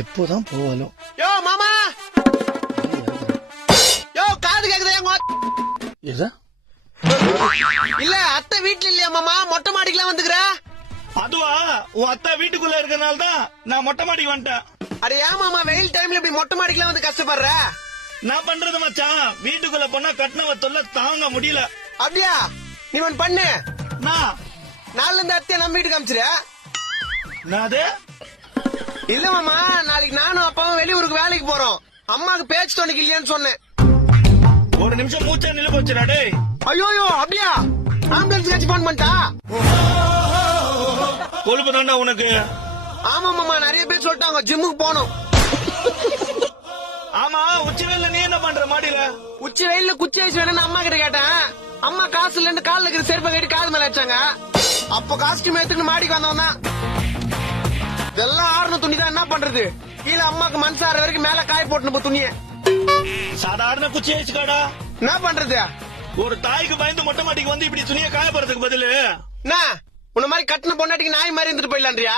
எப்போதான் போவாலும். யோ மாமா, யோ காது கேக்குதா? எதா இல்ல அத்தை வீட்டுல இல்லையா மாமா? மொட்டை மாடிக்கெல்லாம் வந்துக்கிற? அதுவா, உன் அத்தா வீட்டுக்குள்ள இருக்கறனால தான் நான் மொட்டை மாடிக்கு வந்துட்டேன். அட ஏன் மாமா வெயில் டைம்ல இப்படி மொட்டை மாடிக்கெல்லாம் வந்து கஷ்டப்படுற? நான் பண்றது மச்சான், வீட்டுக்குள்ள போனா கட்டினவ தொல்லை தாங்க முடியல. அப்படியா? நீ ஒன்னு பண்ணு, நான் நாளைல இருந்து அத்தைய நம்ம வீட்டுக்கு அமிச்சிரு. நாது இல்ல மாமா, நாளைக்கு நானும் அப்பாவும் வெளியூருக்கு வேலைக்கு போறோம். அம்மாக்கு பேச்சு துணைக்கு இல்லையான்னு சொன்னேன். ஒரு நிமிஷம் மூச்சா நிலு போச்சுடா டேய். ஐயோ அப்படியா? ஆம்புலன்ஸ் கட்சி போன் பண்ணிட்டா? கொழுப்பு தாண்டா உனக்கு. ஆமா மாமா, நிறைய பேர் சொல்லிட்டாங்க ஜிம்முக்கு போனோம். ஆமா, உச்சி வெயில்ல நீ என்ன பண்ற மாடியில? உச்சி வெயில்ல குச்சி ஐஸ் வேணும்னு அம்மா கிட்ட கேட்டேன். அம்மா காசு இல்லன்னு காலில் இருக்கிற செருப்பை கட்டி காது மேல வச்சாங்க. அப்ப காஸ்டியூம் எடுத்துட்டு மாடிக்கு வந்தவன் தான். இதெல்லாம் ஆறுன துணி தான், என்ன பண்றது? கீழே அம்மாக்கு மனசார வரைக்கும் மேல காய போட்டு துணிய. சாதாரண குச்சி ஆயிடுச்சுக்காடா. என்ன பண்றது? ஒரு தாய்க்கு பயந்து மொட்டை மாடிக்கு வந்து இப்படி துணியை காயப்படுறதுக்கு பதிலு என்ன உன்ன மாதிரி கட்டின பொண்டாட்டிக்கு நாய் மாதிரி இருந்துட்டு போயிடலான்றியா?